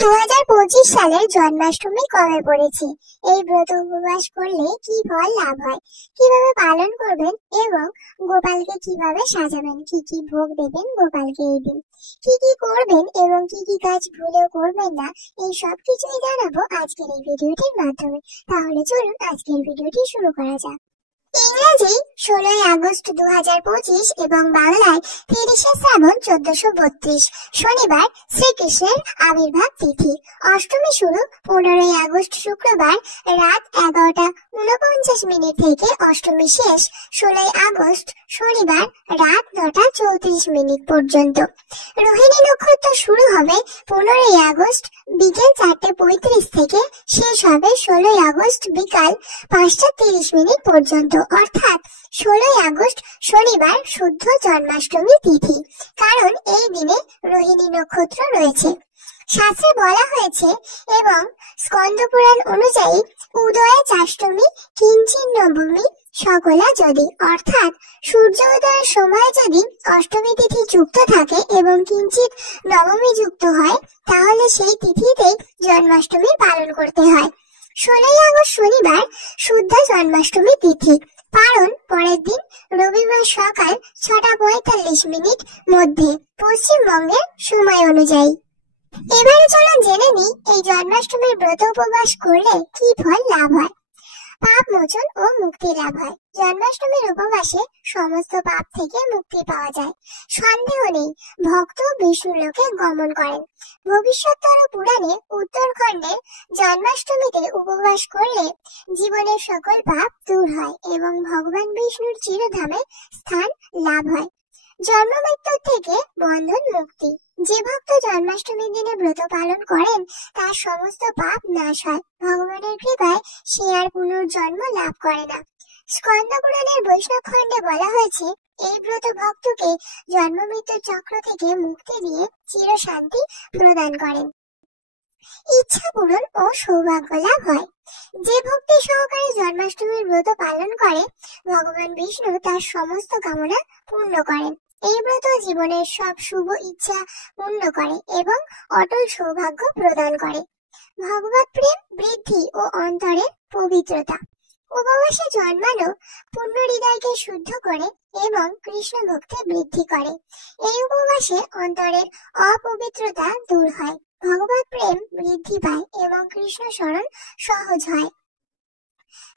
2025 সালের জন্মাষ্টমী কবে পড়েছে? এই ব্রত উপবাস করলে কি ফল লাভ হয়, কিভাবে পালন করবেন এবং গোপালকে কিভাবে সাজাবেন, কি কি ভোগ দেবেন গোপালকে এই দিন, কি কি করবেন এবং কি কি কাজ ভুলেও করবেন না, এই সব কিছুই জানাবো আজকের এই ভিডিওটির মাধ্যমে। তাহলে চলুন আজকের ভিডিওটি শুরু করা যাক। ইংরেজি 16 আগস্ট 2025 এবং বাংলায় 30 শ্রাবণ 1432 শনিবার শ্রীকৃষ্ণের আবির্ভাব তিথি। অষ্টমী শুরু 15 আগস্ট শুক্রবার রাত 11:49 থেকে অষ্টমী শেষ 16 আগস্ট শনিবার রাত 9:34 পর্যন্ত। রোহিণী নক্ষত্র শুরু হবে 15 আগস্ট বিকেল 4:35 থেকে শেষ হবে 16 আগস্ট বিকাল 5:30 পর্যন্ত, অর্থাৎ 16 আগস্ট শনিবার শুদ্ধ জন্মাষ্টমী তিথি, কারণ এই দিনে রোহিণী নক্ষত্র রয়েছে। শাস্ত্রে বলা হয়েছে এবং স্কন্দ পুরাণ অনুযায়ী উদয়ে চাষ্টমী কিঞ্চিন নবমী সকলা যদি, অর্থাৎ সূর্য উদয়ের সময় যদি অষ্টমী তিথি যুক্ত থাকে এবং কিঞ্চিত নবমী যুক্ত হয় তাহলে সেই তিথিতেই জন্মাষ্টমী পালন করতে হয়। 16 আগস্ট শনিবার শুদ্ধ জন্মাষ্টমী তিথি, পালন পরের দিন রবিবার সকাল 6:45 মধ্যে পশ্চিমবঙ্গের সময় অনুযায়ী। এবারে চলুন জেনে নিই এই জন্মাষ্টমীর ব্রত উপবাস করলে কি ফল লাভ হয়। পাপ মোচন ও মুক্তি লাভ হয়। জন্মাষ্টমীর উপবাসে সমস্ত পাপ থেকে মুক্তি পাওয়া যায়। সন্দেহ নেই, ভক্ত বিষ্ণু লোকে গমন করেন। ভবিষ্যৎতর পুরাণে উত্তরখণ্ডের জন্মাষ্টমীতে উপবাস করলে জীবনের সকল পাপ দূর হয় এবং ভগবান বিষ্ণুর চিরধামে স্থান লাভ হয়। জন্ম মৃত্যু থেকে বন্ধন মুক্তি। যে ভক্ত জন্মাষ্টমীর দিনে ব্রত পালন করেন তার সমস্ত পাপ নাশ হয়। ভগবানের কৃপায় সে আর পুনর্জন্ম লাভ করে না। স্কন্দ পুরাণের বৈষ্ণব খণ্ডে বলা হয়েছে এই ব্রত ভক্তকে জন্ম মৃত্যুর চক্র থেকে মুক্তি দিয়ে চিরশান্তি প্রদান করেন। ইচ্ছা পূরণ ও সৌভাগ্য লাভ হয়। যে ভক্তি সহকারে জন্মাষ্টমীর ব্রত পালন করে ভগবান বিষ্ণু তার সমস্ত কামনা পূর্ণ করেন। এই ব্রত জীবনের সব শুভ ইচ্ছা পূর্ণ করে এবং অটল সৌভাগ্য প্রদান করে। ভগবত প্রেম বৃদ্ধি ও অন্তরের পবিত্রতা। উপবাসে জন্মানো পূর্ণ হৃদয়কে শুদ্ধ করে এবং কৃষ্ণ ভক্তি বৃদ্ধি করে। এই উপবাসে অন্তরের অপবিত্রতা দূর হয়, ভগবত প্রেম বৃদ্ধি পায় এবং কৃষ্ণ স্মরণ সহজ হয়।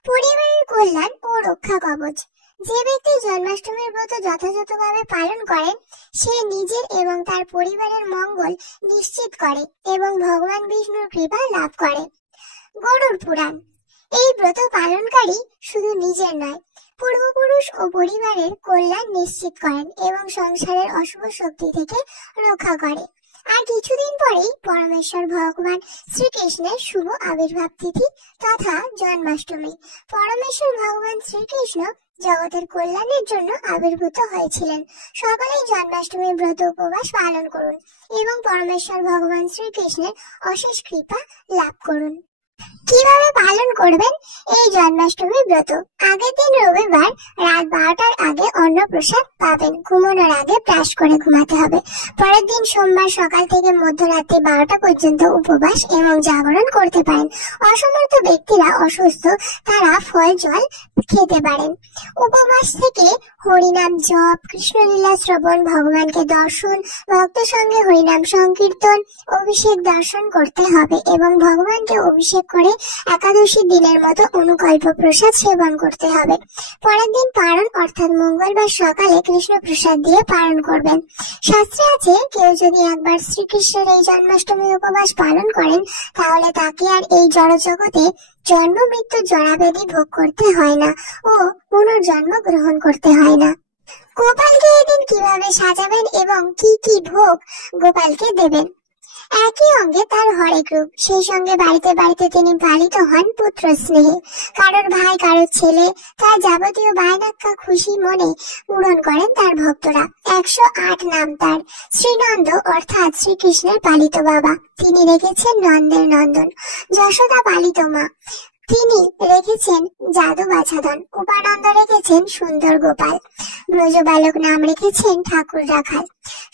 পরিবারের কল্যাণ ও রক্ষা কবচ। যে ব্যক্তি জন্মাষ্টমীর ব্রত যথাযথভাবে পালন করেন সে নিজের এবং তার পরিবারের মঙ্গল নিশ্চিত করে এবং ভগবান বিষ্ণুর কৃপা লাভ করে। গরুড় পুরাণ। এই ব্রত পালনকারী শুধু নিজের নয়, পূর্বপুরুষ ও পরিবারের কল্যাণ নিশ্চিত করেন এবং সংসারের অশুভ শক্তি থেকে রক্ষা করে। আর কিছুদিন পরেই পরমেশ্বর ভগবান শ্রীকৃষ্ণের শুভ আবির্ভাব তিথি তথা জন্মাষ্টমী। পরমেশ্বর ভগবান শ্রীকৃষ্ণ জগতের কল্যাণের জন্য আবির্ভূত হয়েছিলেন। সকলেই জন্মাষ্টমীর ব্রত উপবাস পালন করুন এবং পরমেশ্বর ভগবান শ্রীকৃষ্ণের অশেষ কৃপা লাভ করুন। কিভাবে পালন করবেন এই জন্মাষ্টমী ব্রত? আগের দিন রবিবার রাত 12টার আগে অন্নপ্রসাদ পাবেন। ঘুমানোর আগে ব্রাশ করে ঘুমাতে হবে। পরের দিন সোমবার সকাল থেকে মধ্যরাত্রি 12টা পর্যন্ত উপবাস এবং জাগরণ করতে পারেন। অসমর্থ ব্যক্তিরা অসুস্থ তারা ফল জল খেতে পারেন। উপবাস থেকে হরিনাম জপ, কৃষ্ণলীলা শ্রবণ, ভগবানকে দর্শন, ভক্ত সঙ্গে হরিনাম সংকীর্তন, অভিষেক দর্শন করতে হবে এবং ভগবানকে অভিষেক করে একাদশী দিনের মতো অনুকল্প প্রসাদ সেবন করতে হবে। পরের দিন পারণ অর্থাৎ মঙ্গলবার সকালে কৃষ্ণ প্রসাদ দিয়ে পালন করবেন। শাস্ত্রে আছে কেউ যদি একবার শ্রীকৃষ্ণের এই জন্মাষ্টমী উপবাস পালন করেন তাহলে তাকে আর এই জড়জগতে জন্ম মৃত্যু জরাবেদি ভোগ করতে হয় না ও পুনর্জন্ম গ্রহণ করতে হয় না। গোপালকে এদিন কিভাবে সাজাবেন এবং কি কি ভোগ গোপালকে দেবেন? একই অঙ্গে তার হরেক রূপ, সেই সঙ্গে বাড়িতে বাড়িতে তিনি পালিত হন পুত্র স্নেহে। কারোর ভাই কারোর ছেলে, তার যাবতীয় বায়নাক্কা খুশি মনে পূরণ করেন তার ভক্তরা। 108 নাম তার। শ্রীনন্দ অর্থাৎ শ্রীকৃষ্ণের পালিত বাবা, তিনি রেখেছেন নন্দের নন্দন। যশোদা পালিত মা, তিনি রেখেছেন জাদু বাছাধন। উপানন্দ রেখেছেন সুন্দর গোপাল। ব্রজবালক নাম রেখেছেন ঠাকুর রাখাল।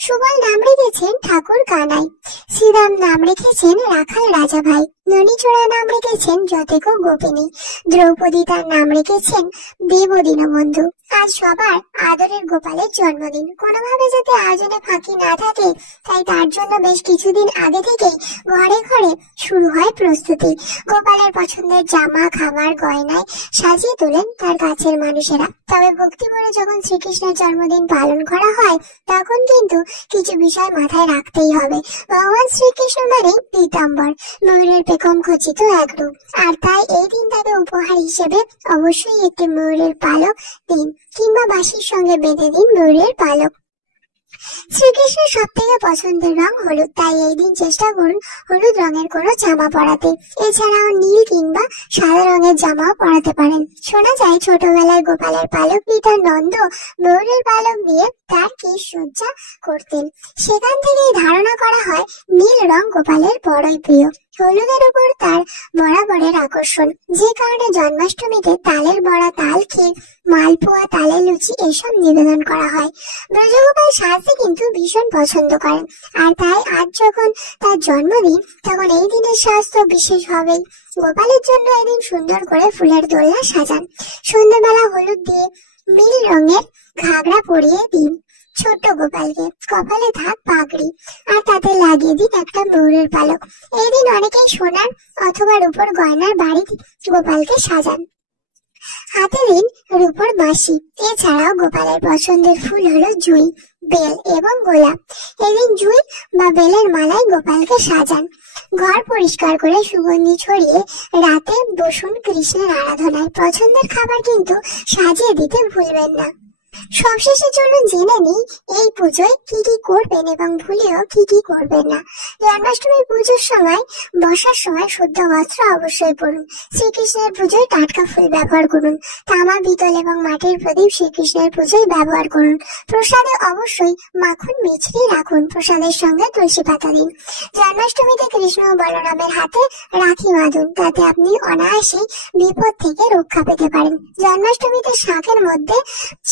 সুবল নাম রেখেছেন ঠাকুর কানাই, শ্রীরাম নাম রেখেছেন রাখাল রাজা ভাই, ননীচোড়া নাম রেখেছেন যতেক গোপিনী, দ্রৌপদী তার নাম রেখেছেন দেব দীনবন্ধু। আজ সবার আদরের গোপালের জন্মদিন, কোনোভাবে যাতে আয়োজনে ফাঁকি না থাকে তাই তার জন্য বেশ কিছুদিন আগে থেকেই ঘরে ঘরে শুরু হয় প্রস্তুতি। গোপালের পছন্দের জামা, খাবার, গয়নায় সাজিয়ে তোলেন তার কাছের মানুষেরা। তবে ভক্তি ভরে যখন শ্রীকৃষ্ণের জন্মদিন পালন করা হয় তখন কিন্তু কিছু বিষয় মাথায় রাখতেই হবে। ভগবান শ্রীকৃষ্ণ মানে পীতাম্বর, ময়ূরের পেখম খচিত এক রূপ, আর তাই এই দিন তাকে উপহার হিসেবে অবশ্যই একটি ময়ূরের পালক দিন, কিংবা বাঁশির সঙ্গে বেঁধে দিন ময়ূরের পালক। শ্রীকৃষ্ণের সব থেকে পছন্দের রং হলুদ, তাই এই দিন চেষ্টা করুন হলুদ রঙের কোনো জামা পরাতে। এছাড়াও নীল কিংবা সাদা রঙের জামাও পরাতে পারেন। শোনা যায় ছোটবেলায় গোপালের পালক পিতা নন্দ ময়ূরের পালক দিয়ে তার কেশ সজ্জা করতেন, সেখান থেকেই ধারণা করা হয় নীল রং গোপালের বড়ই প্রিয়। হলুদের উপর তার বরাবরের আকর্ষণ, যে কারণে জন্মাষ্টমীতে তালের বড়া, তাল ক্ষীর, মালপোয়া, তালের লুচি এসব নিবেদন করা হয়। ব্রজগোপাল সাজতে কিন্তু ভীষণ পছন্দ করেন, আর তাই আজ যখন তার জন্মদিন তখন এই দিনের সাজ তো বিশেষ হবেই। গোপালের জন্য এদিন সুন্দর করে ফুলের দোলনা সাজান। সন্ধ্যাবেলা হলুদ দিয়ে নীল রঙের ঘাগরা পরিয়ে দিন ছোট্ট গোপালকে, কপালে থাক পাগড়ি, আর তাতে লাগিয়ে দিন একটা ময়ূরের পালক। এই দিন অনেকেই সোনার অথবা রূপোর গয়নার বাড়ি গোপালকে সাজান। হাতে দিন রূপোর বাঁশি। এছাড়াও গোপালের পছন্দের ফুল হলো জুঁই, বেল এবং গোলাপ। এদিন জুঁই বা বেলের মালায় গোপালকে সাজান। ঘর পরিষ্কার করে সুগন্ধি ছড়িয়ে রাতে বসুন কৃষ্ণের আরাধনায়। পছন্দের খাবার কিন্তু সাজিয়ে দিতে ভুলবেন না। সবশেষে চলুন জেনে নিই এই পুজোয় কি কি করবেন এবং ভুলেও কি কি করবেন না। জন্মাষ্টমীর পুজোর সময় বসার সময় শুদ্ধ বস্ত্র অবশ্যই পরুন। শ্রীকৃষ্ণের পুজোয় টাটকা ফুল ব্যবহার করুন। তামা, পিতল এবং মাটির প্রদীপ শ্রীকৃষ্ণের পুজোয় ব্যবহার করুন। প্রসাদে অবশ্যই মাখন মিছরি রাখুন। প্রসাদের সঙ্গে তুলসী পাতা দিন। জন্মাষ্টমীতে কৃষ্ণ ও বলরামের হাতে রাখি বাঁধুন, তাতে আপনি অনায়াসেই বিপদ থেকে রক্ষা পেতে পারেন। জন্মাষ্টমীতে শাকের মধ্যে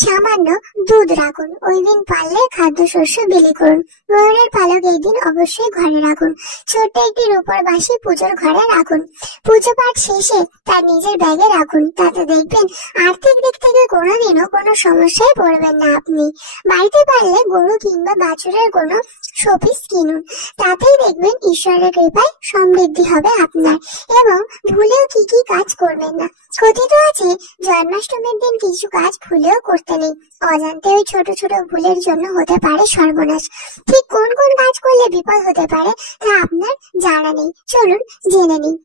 সামান্য দুধ রাখুন। ওই দিন পারলে খাদ্যশস্য বিলি করুন। ময়ূরের পালক এই দিন অবশ্যই ঘরে রাখুন। ছোট্ট একটি রূপোর বাঁশি পুজোর ঘরে রাখুন। পুজো পাঠ শেষে তার নিজের ব্যাগে রাখুন, তাতে দেখবেন আর্থিক দিক থেকে কোনোদিনও কোনো সমস্যায় পড়বেন না আপনি। বাড়িতে পারলে গরু কিংবা বাছুরের কোনো শোপিস কিনুন, তাতেই দেখবেন ঈশ্বরের কৃপায় সমৃদ্ধি হবে আপনার। এবং ভুলেও কি কি কাজ করবেন না। কথিত আছে জন্মাষ্টমীর দিন কিছু কাজ ভুলেও করতে নেই, অজান্তে ওই ছোট ছোট ভুলের জন্য হতে পারে সর্বনাশ। ঠিক কোন কোন কাজ করলে বিপদ হতে পারে তা আপনার জানা নেই, চলুন জেনে নিই।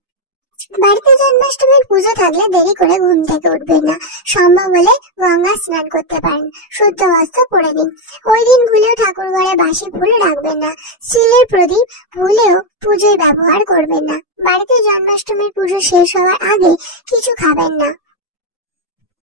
বাড়িতে জন্মাষ্টমীর পুজো থাকলে দেরি করে ঘুম থেকে উঠবেন না। সম্ভব হলে গঙ্গা স্নান করতে পারেন। শুদ্ধ বস্ত্র পরে নিন। ওই দিন ভুলেও ঠাকুর ঘরে বাসি ফুল রাখবেন না। স্টিলের প্রদীপ ভুলেও পুজোয় ব্যবহার করবেন না। বাড়িতে জন্মাষ্টমীর পুজো শেষ হওয়ার আগে কিছু খাবেন না।